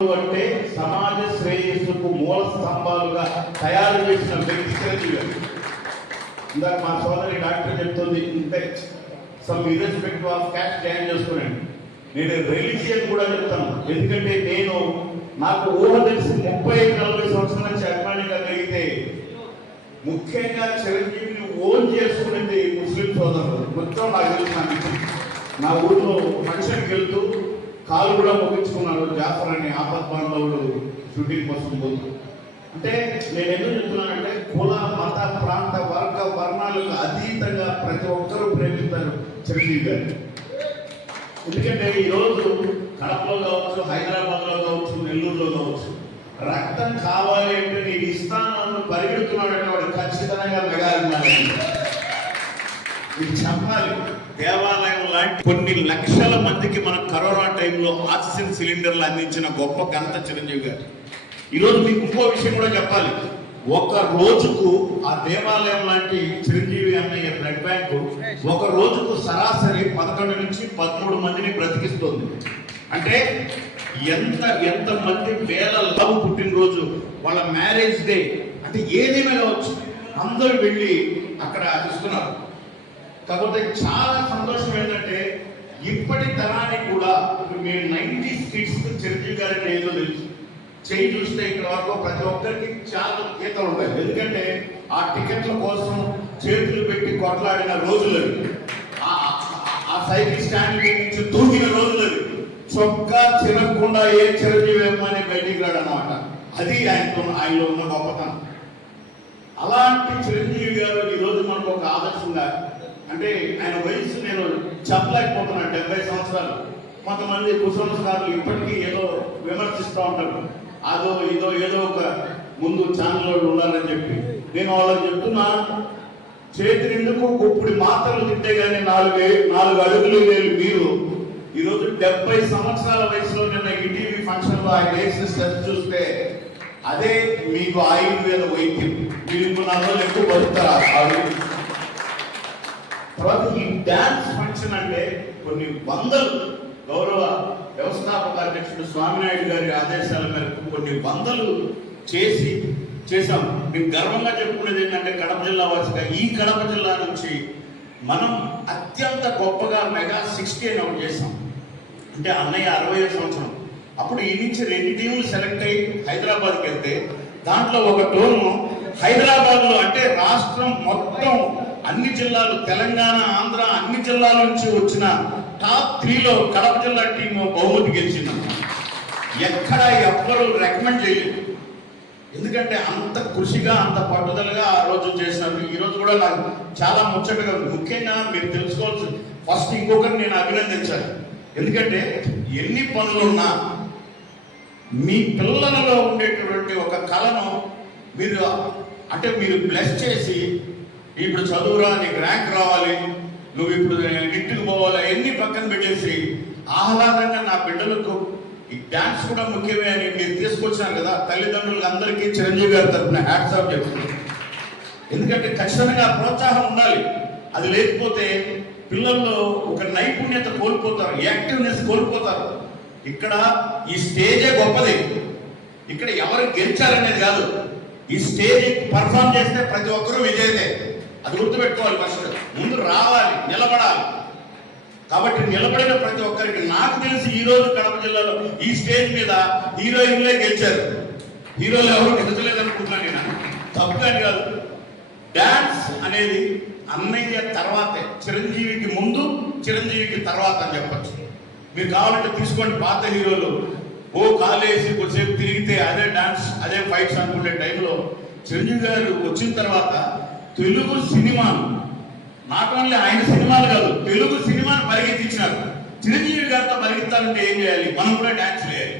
అంటే సమాజ శ్రేయస్సుకు మూల స్తంభాలుగా తయారు చేసిన వ్యక్తి చిరంజీవి ఇందాక మా సోదరి డాక్టర్ చెప్తుంది ఇంతే some irrespective of caste join చేసుకోనండి. నేను రిలీజియన్ కూడా చెప్తాను ఎందుకంటే నేను నాకు ఊహ తెలిసి ముప్పై నలభై సంవత్సరాల ముఖ్యంగా చిరంజీవిని ఓన్ చేసుకునేది ముస్లిం సోదరులు. మొత్తం నాకు తెలిసి నా ఊళ్ళో ఫంక్షన్కి వెళ్తూ కాలు కూడా ముగించుకున్నాడు జాఫర్ అని ఆపత్ బాంధవుడు షూటింగ్ కోసం పోతూ అంటే నేను ఎందుకు చెప్తున్నానంటే కుల మత ప్రాంత వర్గ వర్ణాలకు అతీతంగా ప్రతి ఒక్కరూ ప్రేమిస్తారు చిరంజీవి గారు. ఎందుకంటే ఈరోజు కడపలో కావచ్చు హైదరాబాద్లో కావచ్చు నెల్లూరులో కావచ్చు రక్తం కావాలి అంటే నేను ఇస్తాను పరిగెడుతున్నాడంటే వాడు ఖచ్చితంగా మెగాలి ఇది చెప్పాలి దేవాలయం లాంటి కొన్ని లక్షల మందికి మన కరోనా టైంలో ఆక్సిజన్ సిలిండర్లు అందించిన గొప్ప ఘనత చిరంజీవి గారు. ఈరోజు మీకు ఇంకో విషయం కూడా చెప్పాలి. ఒక రోజుకు ఆ దేవాలయం లాంటి చిరంజీవి అన్నయ్య బ్లడ్ బ్యాంకు ఒక రోజుకు సరాసరి పదకొండు నుంచి పదమూడు మందిని బ్రతికిస్తుంది. అంటే ఎంత ఎంత మంది వేల లవ్ పుట్టినరోజు వాళ్ళ మ్యారేజ్ డే అంటే ఏదైనా కావచ్చు. అందరూ వెళ్ళి అక్కడ ఇస్తున్నారు కాకపోతే చాలా సంతోషం ఏంటంటే ఇప్పటి తరానికి కూడా మేము నైన్టీ కిడ్స్ చిరంజీవి గారి ఏదో తెలుసు. చేయి చూస్తే ఇక్కడ వరకు ప్రతి ఒక్కరికి చాలా గీతలు ఉంటాయి. ఎందుకంటే ఆ టికెట్ల కోసం చేతులు పెట్టి కొట్లాడిన రోజులు ఆ సైకిల్ స్టాండ్ నుంచి దూకిన రోజులు చొక్కా తినకుండా ఏ చిరంజీవి అని బయటికి రాడు అనమాట అది ఆయనతో ఆయనలో ఉన్న గొప్పతనం. అలాంటి చిరంజీవి గారు ఈరోజు మనకు ఒక ఆదర్శంగా అంటే ఆయన వయసు నేను చెప్పలేకపోతున్నాను డెబ్బై సంవత్సరాలు. కొంతమంది కుసంస్కారులు ఇప్పటికీ ఏదో విమర్శిస్తూ ఉంటారు. అదో ఇదో ఏదో ఒక ముందు ఛానల్ ఉండాలని చెప్పి. నేను వాళ్ళకి చెప్తున్నా చేతి నిండుకు గుప్పుడు మాత్రలు తింటే కానీ నాలుగు నాలుగు అడుగులు వేలు మీరు. ఈరోజు డెబ్బై సంవత్సరాల వయసులో నిన్న ఈటీవీ ఫంక్షన్లో ఆయన వేసిన స్టెప్ చూస్తే అదే మీకు ఆయుర్వేద వైద్యం. మీరు ఇంకో నాలుగు రోజులు ఎక్కువ బతుకుతారు? తర్వాత ఈ డాన్స్ ఫంక్షన్ అంటే కొన్ని వందలు గౌరవ వ్యవస్థాపక అధ్యక్షుడు స్వామినాయుడు గారి ఆదేశాల మేరకు కొన్ని వందలు చేసి చేశాం. మేము గర్వంగా చెప్పుకునేది ఏంటంటే కడప జిల్లా వాసిగా ఈ కడప జిల్లా నుంచి మనం అత్యంత గొప్పగా మెగా సిక్స్టీ అని ఒకటి చేసాం అంటే అన్నయ్య అరవై సంవత్సరం. అప్పుడు ఈ నుంచి రెండు టీములు సెలెక్ట్ అయ్యి హైదరాబాద్కి వెళ్తే దాంట్లో ఒక టోను హైదరాబాద్లో అంటే రాష్ట్రం మొత్తం అన్ని జిల్లాలు తెలంగాణ ఆంధ్ర అన్ని జిల్లాల నుంచి వచ్చిన టాప్ త్రీలో కడప జిల్లా టీం బహుమతి గెలిచింది. ఎక్కడ ఎవ్వరు రికమెండ్ చేయలేదు. ఎందుకంటే అంత కృషిగా అంత పట్టుదలగా ఆ రోజు చేశారు. ఈ రోజు కూడా నాకు చాలా ముచ్చటగా ముఖ్యంగా మీరు తెలుసుకోవాల్సి ఫస్ట్ ఇంకొకరిని నేను అభినందించాలి. ఎందుకంటే ఎన్ని పనులున్నా మీ పిల్లలలో ఉండేటటువంటి ఒక కళను మీరు అంటే మీరు బ్లెస్ చేసి ఇప్పుడు చదువురా నీకు ర్యాంక్ రావాలి నువ్వు ఇప్పుడు ఇంటికి పోవాలి ఎన్ని పక్కన పెట్టేసి ఆహ్లాదంగా నా బిడ్డలకు ఈ డ్యాన్స్ కూడా ముఖ్యమే అని మీరు తీసుకొచ్చారు కదా తల్లిదండ్రులకు అందరికీ చిరంజీవి గారి తరఫున హ్యాట్స్ ఆఫ్ చెప్తున్నారు ఎందుకంటే ఖచ్చితంగా ప్రోత్సాహం ఉండాలి. అది లేకపోతే పిల్లల్లో ఒక నైపుణ్యత కోల్పోతారు యాక్టివ్నెస్ కోల్పోతారు. ఇక్కడ ఈ స్టేజే గొప్పది. ఇక్కడ ఎవరు గెలిచారనేది కాదు. ఈ స్టేజ్ పర్ఫామ్ చేస్తే ప్రతి ఒక్కరూ విజయతే అది గుర్తుపెట్టుకోవాలి ఫస్ట్. ముందు రావాలి నిలబడాలి. కాబట్టి నిలబడిన ప్రతి ఒక్కరికి నాకు తెలిసి ఈ రోజు కడప జిల్లాలో ఈ స్టేజ్ మీద హీరోయిన్లే గెలిచారు. హీరోలు ఎవరు గెలిచలేదు అనుకుంటున్నాను నేను తప్పుగాని కాదు. డాన్స్ అనేది అన్నయ్య తర్వాతే. చిరంజీవికి ముందు చిరంజీవికి తర్వాత అని చెప్పచ్చు. మీరు కావాలంటే తీసుకోండి పాత హీరోలు. ఓ కాలేసి కొద్దిసేపు తిరిగితే అదే డాన్స్ అదే ఫైట్స్ అనుకునే టైంలో చిరంజీవి గారు వచ్చిన తర్వాత తెలుగు సినిమా నాట్ ఓన్లీ ఆయన సినిమాలు కాదు తెలుగు సినిమాను పరిగెత్తించినారు. చిరంజీవి గారితో పరిగెత్తాలంటే ఏం చేయాలి? మనం కూడా డాన్స్ చేయాలి.